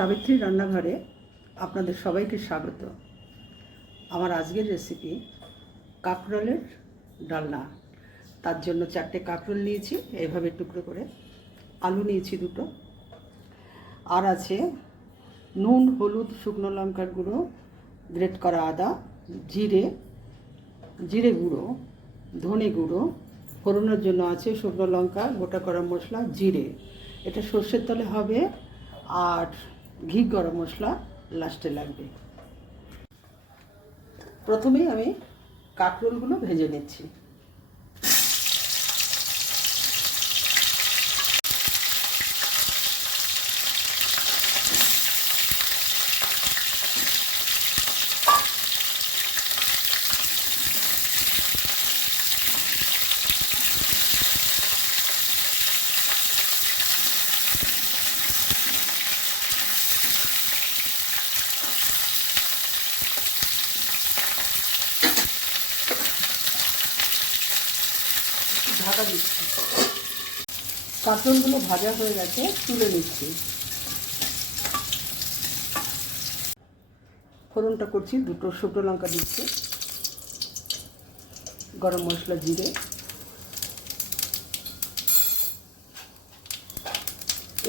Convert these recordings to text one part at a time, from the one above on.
সাবিত্রী রান্নাঘরে আপনাদের সবাইকে স্বাগত। আমার আজকের রেসিপি কাঁকরোলের ডালনা। তার জন্য 4টে কাঁকরোল নিয়েছি এইভাবে টুকরো করে, আলু নিয়েছি 2টো, আর আছে নুন, হলুদ, শুকনো লঙ্কার গুঁড়ো, গ্রেট করা আদা, জিরে গুঁড়ো, ধনে গুঁড়ো, ফোড়নের জন্য আছে শুকনো লঙ্কা, গোটা গরম মশলা, জিরে, এটা সর্ষের তেলে হবে, আর ঘি গরম মশলা লাস্টে লাগবে। প্রথমেই আমি কাঁকরোলগুলো ভেজে নিচ্ছি। ঢাকা দিচ্ছি। কাঁকরোলগুলো ভাজা হয়ে গেছে, তুলে নিচ্ছি। ফোড়নটা করছি, 2টো শুকনো লঙ্কা দিচ্ছি, গরম মশলা, জিরে,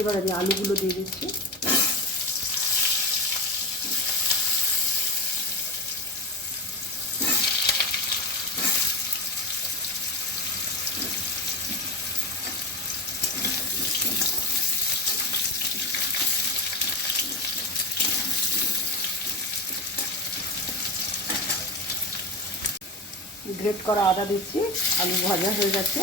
এবার আমি আলুগুলো দিয়ে দিচ্ছি। গ্রেট করা আদা দিচ্ছি। আলু ভাজা হয়ে গেছে।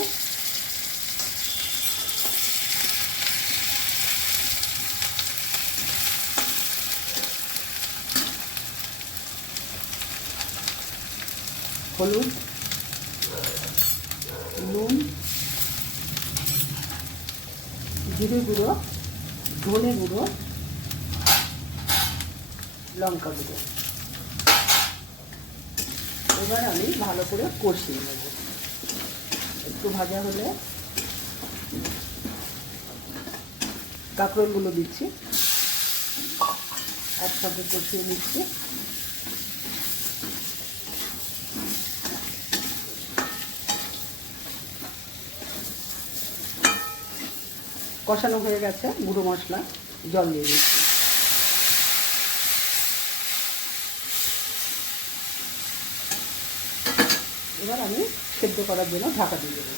হলুদ, নুন, জিরে গুঁড়ো, ধনে গুঁড়ো, লঙ্কা গুঁড়ো। এবার আমি ভালো করে কষিয়ে নেব। একটু ভাজা হলে কাঁকরোলগুলো দিচ্ছি, একসাথে কষিয়ে নিচ্ছি। কষানো হয়ে গেছে, গুঁড়ো মশলা, জল দিয়ে দিচ্ছি। এবার আমি সেদ্ধ করার জন্য ঢাকা দিয়ে দেবো।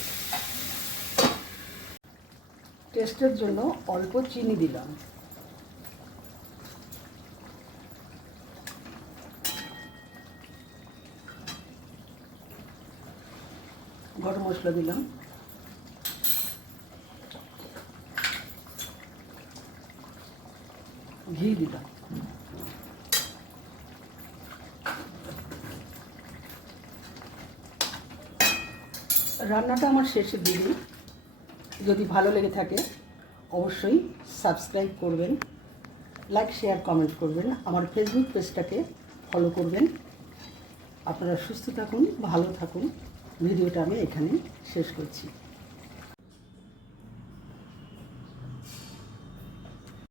টেস্টের জন্য অল্প চিনি দিলাম। গরম মশলা দিলাম, ঘি দিলাম। রান্নাটা আমার শেষে দিই। যদি ভালো লেগে থাকে অবশ্যই সাবস্ক্রাইব করবেন, লাইক, শেয়ার, কমেন্ট করবেন। আমার ফেসবুক পেজটাকে ফলো করবেন। আপনারা সুস্থ থাকুন, ভালো থাকুন। ভিডিওটা আমি এখানেই শেষ করছি।